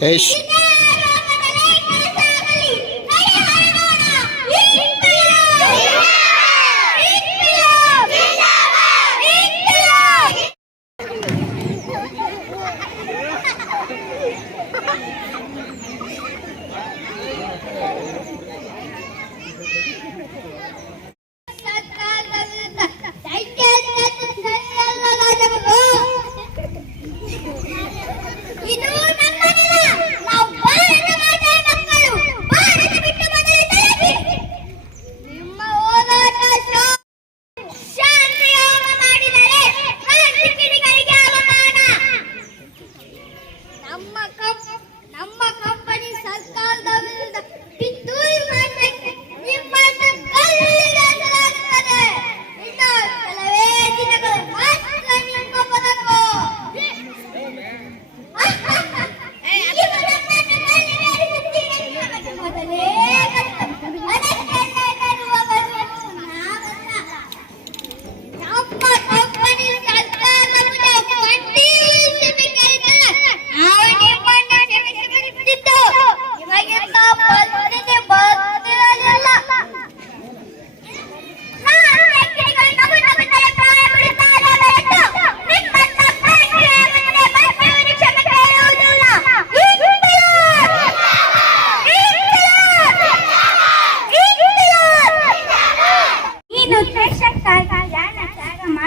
É isso. 妈妈。